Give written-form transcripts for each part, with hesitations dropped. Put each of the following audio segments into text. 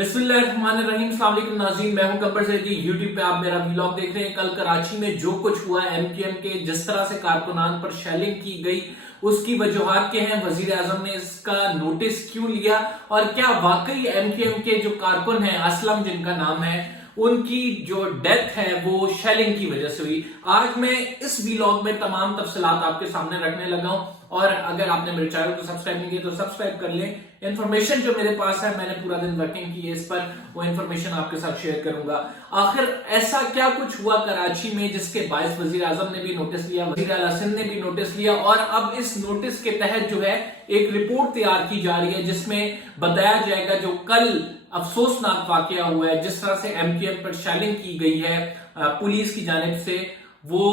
बिस्मिल्लाहिर्रहमानिर्रहीम। अस्सलाम वालेकुम नाज़रीन, मैं हूं गब्बर सैदी। यूट्यूब पे आप मेरा व्लॉग देख रहे हैं। कल कराची में जो कुछ हुआ, एमक्यूएम के जिस तरह से कारकुनान पर शेलिंग की गई, उसकी वजूहात क्या हैं, वजीर आजम ने इसका नोटिस क्यों लिया और क्या वाकई एमक्यूएम के जो कारकुन हैं, असलम जिनका नाम है, उनकी जो डेथ है वो शेलिंग की वजह से हुई। आज मैं इस व्लॉग में तमाम तफसीलात आपके सामने रखने लगा हूं और अगर आपने मेरे चैनल को सब्सक्राइब नहीं किया तो सब्सक्राइब कर लें। इंफॉर्मेशन जो मेरे पास है, मैंने पूरा दिन वर्किंग की है इस पर, वो इंफॉर्मेशन आपके साथ शेयर करूंगा। आखिर ऐसा क्या कुछ हुआ कराची में जिसके बायस वजीर आजम ने भी नोटिस लिया, वजीर आला सिंध ने भी नोटिस लिया और अब इस नोटिस के तहत जो है एक रिपोर्ट तैयार की जा रही है जिसमें बताया जाएगा जो कल अफसोसनाक वाकया हुआ है, जिस तरह से एमक्यूएम पर शेलिंग की गई है पुलिस की जानिब से, वो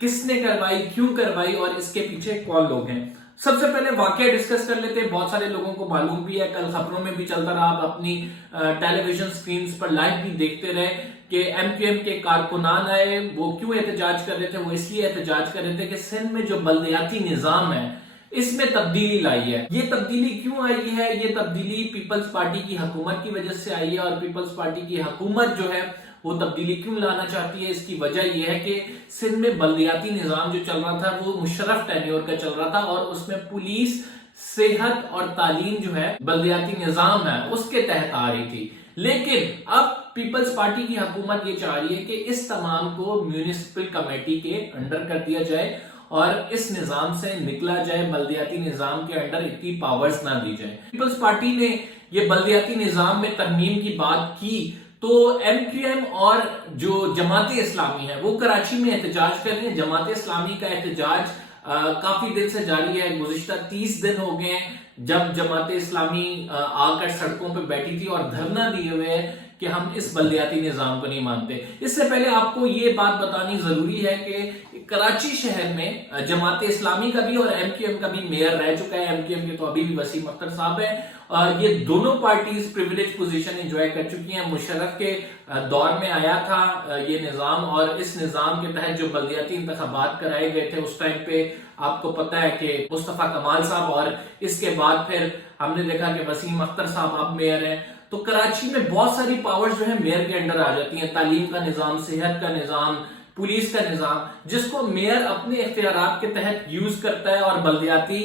किसने करवाई, क्यों करवाई और इसके पीछे कौन लोग हैं। सबसे पहले वाकया डिस्कस कर लेते हैं। बहुत सारे लोगों को मालूम भी है, कल खबरों में भी चलता रहा, आप अपनी टेलीविजन स्क्रीन पर लाइव भी देखते रहे कि एमक्यूएम के कारकुनान आए। वो क्यों एहतजाज कर रहे थे? वो इसलिए एहतजाज कर रहे थे कि सिंध में जो बल्दियाती निजाम है इसमें तब्दीली लाई है। ये तब्दीली क्यों आई है? ये तब्दीली पीपल्स पार्टी की हुकूमत की वजह से आई है और पीपल्स पार्टी की हुकूमत जो है वो तब्दीली क्यों लाना चाहती है, इसकी वजह यह है कि सिंध में बल्दियाती निजाम जो चल रहा था वो मुशर्रफ टेन्योर का चल रहा था और उसमें पुलिस, सेहत और तालीम जो है बल्दियाती निजाम है उसके तहत आ रही थी। लेकिन अब पीपल्स पार्टी की हुकूमत ये चाह रही है कि इस तमाम को म्यूनिसिपल कमेटी के अंडर कर दिया जाए और इस निजाम से निकला जाए, बल्दियाती निजाम के अंडर इतनी पावर्स ना दी जाए। पीपल्स पार्टी ने ये बल्दियाती निजाम में तरमीम की बात की तो एमक्यूएम और जो जमात इस्लामी है वो कराची में एहतजाज कर रहे हैं। जमात इस्लामी का एहतजाज काफी दिन से जारी है, गुज़िश्ता 30 दिन हो गए हैं जब जमात इस्लामी आकर सड़कों पे बैठी थी और धरना दिए हुए है कि हम इस बल्दियाती निजाम को नहीं मानते। इससे पहले आपको ये बात बतानी जरूरी है कि कराची शहर में जमात इस्लामी का भी और एमक्यूएम का भी मेयर रह चुका है। एमक्यूएम के तो अभी भी वसीम अख्तर साहब है और ये दोनों पार्टीज प्रिविलेज पोजीशन एंजॉय कर चुकी हैं। मुशर्रफ के दौर में आया था ये निजाम और इस निजाम के तहत जो बल्दियाती इंतखाबात कराए गए थे उस टाइम पे आपको पता है कि मुस्तफा कमाल साहब, और इसके बाद फिर हमने देखा कि वसीम अख्तर साहब अब मेयर हैं। तो कराची में बहुत सारी पावर्स जो है मेयर के अंडर आ जाती हैं, तालीम का निजाम, सेहत का निजाम, पुलिस का निजाम, जिसको मेयर अपने इख्तियारात के तहत यूज करता है और बल्दियाती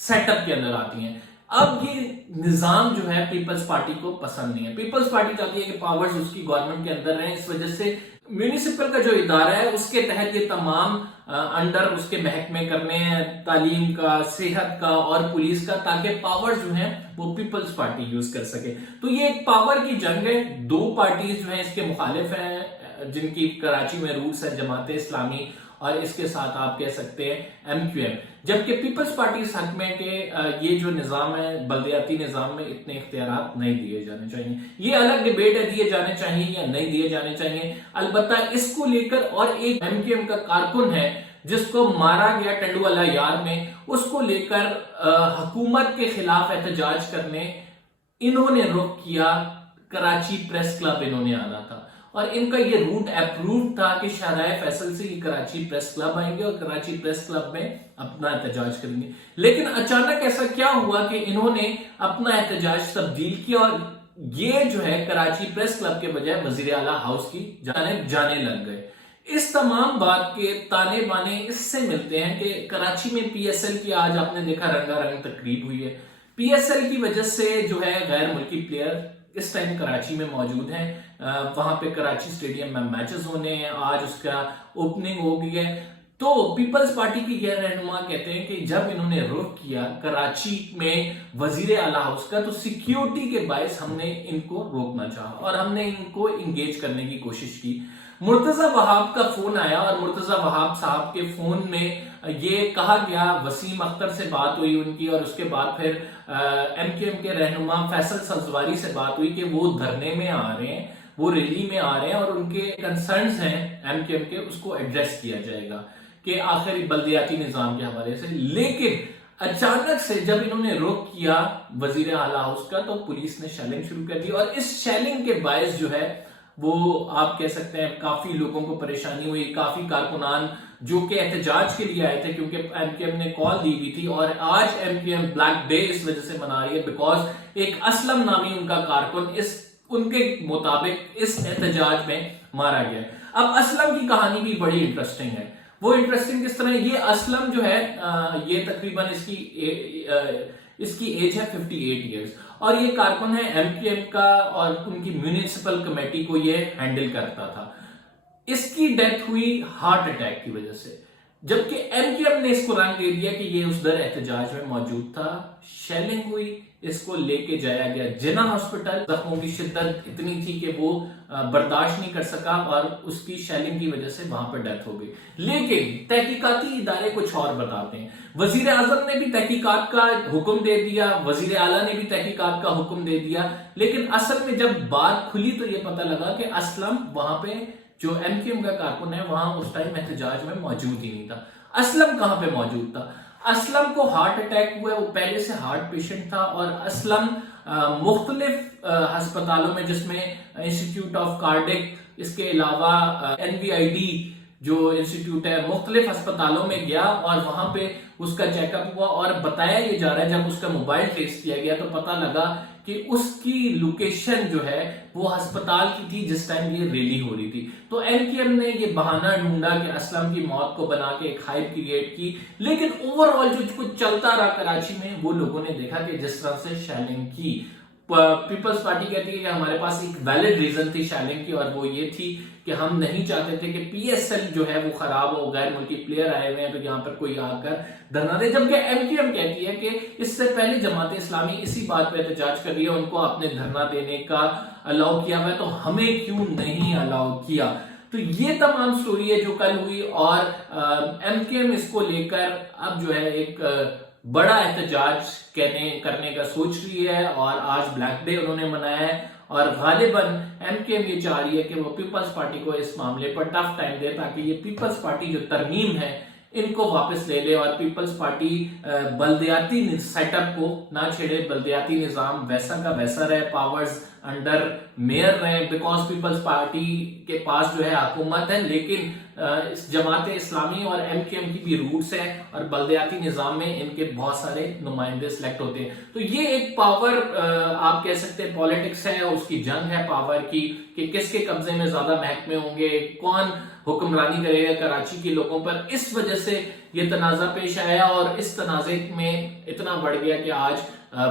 सेटअप के अंदर आती हैं। अब ये निजाम जो है पीपल्स पार्टी को पसंद नहीं है। पीपल्स पार्टी चाहती है कि पावर्स उसकी गवर्नमेंट के अंदर रहें, इस वजह से म्यूनिसिपल का जो इदारा है उसके तहत ये तमाम अंडर उसके महकमे करने हैं, तालीम का, सेहत का और पुलिस का, ताकि पावर्स जो है वो पीपल्स पार्टी यूज कर सके। तो ये एक पावर की जंग है। दो पार्टीज जो है इसके मुखालिफ हैं जिनकी कराची में रूट्स है, जमात इस्लामी और इसके साथ आप कह सकते हैं एमक्यूएम, जबकि पीपल्स पार्टी इस हक में कि ये जो निजाम है बल्दियाती निजाम में इतने इख्तियारात नहीं दिए जाने चाहिए। ये अलग डिबेट है, दिए जाने चाहिए या नहीं दिए जाने चाहिए। अलबत्ता इसको लेकर और एक एमक्यूएम का कारकुन है जिसको मारा गया टंडुवाला यार में, उसको लेकर हुकूमत के खिलाफ एहतजाज करने इन्होंने रुख किया। कराची प्रेस क्लब इन्होंने आना था और इनका ये रूट अप्रूव था कि शाहराह फैसल से ये कराची प्रेस क्लब आएंगे और कराची प्रेस क्लब में अपना एहतजाज करेंगे। लेकिन अचानक ऐसा क्या हुआ कि इन्होंने अपना एहतजाज तब्दील किया और ये जो है कराची प्रेस क्लब के बजाय वजीर आला हाउस की जाने लग गए। इस तमाम बात के ताने बाने इससे मिलते हैं कि कराची में पीएसएल की आज आपने देखा रंगारंग तकरीब हुई है। पीएसएल की वजह से जो है गैर मुल्की प्लेयर इस टाइम कराची में मौजूद हैं। वहां पे कराची स्टेडियम में मैचेस होने हैं, आज उसका ओपनिंग हो गई है। तो पीपल्स पार्टी की गैर रहनुमा कहते हैं कि जब इन्होंने रुख किया कराची में वजीर आला हाउस का तो सिक्योरिटी के बायस हमने इनको रोकना चाहा और हमने इनको इंगेज करने की कोशिश की। मुर्तजा वहाब का फोन आया और मुर्तजा वहाब साहब के फोन में ये कहा गया, वसीम अख्तर से बात हुई उनकी और उसके बाद फिर एमक्यूएम के रहनुमा फैसल सब्जवारी से बात हुई कि वो धरने में आ रहे हैं, वो रैली में आ रहे हैं और उनके कंसर्न्स हैं एमक्यूएम के, उसको एड्रेस किया जाएगा कि आखिर बल्दियाती निजाम के हवाले से। लेकिन अचानक से जब इन्होंने रुख किया वजीर आला हाउस का तो पुलिस ने शेलिंग शुरू कर दी और इस शेलिंग के बायस जो है वो आप कह सकते हैं काफी लोगों को परेशानी हुई। काफी कारकुनान जो कि एहतजाज के लिए आए थे क्योंकि एमक्यूएम ने कॉल दी हुई थी और आज एमक्यूएम ब्लैक डे इस वजह से मना रही है बिकॉज एक असलम नामी उनका कारकुन इस ان کے مطابق اس احتجاج میں مارا گیا۔ اب اسلم کی کہانی بھی بڑی انٹرسٹنگ ہے۔ وہ انٹرسٹنگ کس طرح؟ یہ اسلم جو ہے یہ تقریباً اس کی ایج ہے 58 ایئرز، اور یہ کارکن ہے ایم کیو ایم کا، اور ان کی میونسپل کمیٹی کو یہ ہینڈل کرتا تھا۔ اس کی ڈیتھ ہوئی ہارٹ اٹیک کی وجہ سے، جبکہ ایم کیو ایم نے اس کو رنگ دے دیا کہ یہ اس در احتجاج میں موجود تھا۔ شیلنگ ہوئی، اس کو لے کے جایا گیا جنا ہاسپٹل۔ زخموں کی شدت اتنی تھی کہ وہ برداشت نہیں کر سکا، اور اس کی شیلنگ کی وجہ سے وہاں پر ڈیتھ ہو گئی۔ لیکن تحقیقاتی ادارے کچھ اور بتاتے ہیں۔ وزیر اعظم نے بھی تحقیقات کا حکم دے دیا، وزیر اعلیٰ نے بھی تحقیقات کا حکم دے دیا، لیکن اصل میں جب بات کھلی تو یہ پتہ لگا کہ اسلم وہاں پہ جو ایم کیو ایم کا کارکن ہے وہاں اس ٹائم احتجاج میں موجود ہی نہیں تھا۔ اسلم کہاں پہ موجود تھا؟ اسلم کو ہارٹ اٹیک ہوا، وہ پہلے سے ہارٹ پیشنٹ تھا، اور اسلم مختلف ہسپتالوں میں، جس میں انسٹیٹیوٹ آف کارڈک، اس کے علاوہ NVID جو انسٹیٹیوٹ ہے، مختلف ہسپتالوں میں گیا، اور وہاں پہ اس کا چیک اپ ہوا، اور بتایا یہ جا رہا ہے جب اس کا موبائل ٹریس کیا گیا تو پتہ لگا کہ اس کی لوکیشن جو ہے وہ ہسپتال کی تھی جس ٹائم یہ ریلی ہو رہی تھی۔ تو ایم کیو ایم نے یہ بہانہ ڈھونڈا کہ اسلم کی موت کو بنا کے ایک ہائپ کریٹ کی، لیکن اوور آل جو کچھ چلتا رہا کراچی میں، وہ لوگوں نے دیکھا کہ جس طرح سے شیلنگ کی، پیپلز پارٹی کہتی ہے کہ ہمارے پاس ایک ویلڈ ریزن تھی شیلنگ کی، اور وہ یہ تھی کہ ہم نہیں چاہتے تھے کہ PSL جو ہے وہ خراب ہو، غیر ملکی پلیئر آئے ہوئے ہیں تو یہاں پر کوئی آ کر دھرنا دے۔ جبکہ ایم کیو ایم کہتی ہے کہ اس سے پہلے جماعت اسلامی اسی بات پہ احتجاج کر رہی ہے، ان کو اپنے دھرنا دینے کا الاؤ کیا ہوا ہے، تو ہمیں کیوں نہیں الاؤ کیا؟ تو یہ تمام سٹوری ہے جو کل ہوئی، اور ایم کیو ایم اس کو لے کر اب جو ہے ایک بڑا احتجاج کرنے کا سوچ رہی ہے، اور آج بلیک ڈے انہوں نے منایا ہے، اور غالباً ایم کیو ایم یہ چاہ رہی ہے کہ وہ پیپلز پارٹی کو اس معاملے پر ٹف ٹائم دے، تاکہ یہ پیپلز پارٹی جو ترمیم ہے ان کو واپس لے لے، اور پیپلز پارٹی بلدیاتی سیٹ اپ کو نہ چھیڑے، بلدیاتی نظام ویسا کا ویسا رہے، پاورز انڈر میئر رہے، بیکاز پیپلز پارٹی کے پاس جو ہے حکومت ہے، لیکن جماعت اسلامی اور ایم کیو ایم کی بھی روٹس ہیں، اور بلدیاتی نظام میں ان کے بہت سارے نمائندے سلیکٹ ہوتے ہیں۔ تو یہ ایک پاور آپ کہہ سکتے ہیں پالیٹکس ہے، اور اس کی جنگ ہے پاور کی، کہ کس کے قبضے میں زیادہ محکمے ہوں گے، کون حکمرانی کرے گا کراچی کے لوگوں پر۔ اس وجہ سے یہ تنازع پیش آیا، اور اس تنازع میں اتنا بڑھ گیا کہ آج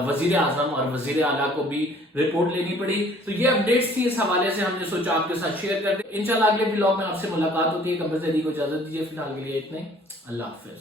وزیر اعظم اور وزیر اعلیٰ کو بھی رپورٹ لینی پڑی۔ تو یہ اپڈیٹس تھی، اس حوالے سے ہم نے سوچا آپ کے ساتھ شیئر کر دیں۔ انشاءاللہ اگلے ولاگ میں آپ سے ملاقات ہوتی ہے، قبل سے کو اجازت دیجیے، فی الحال کے لیے اتنے، اللہ حافظ۔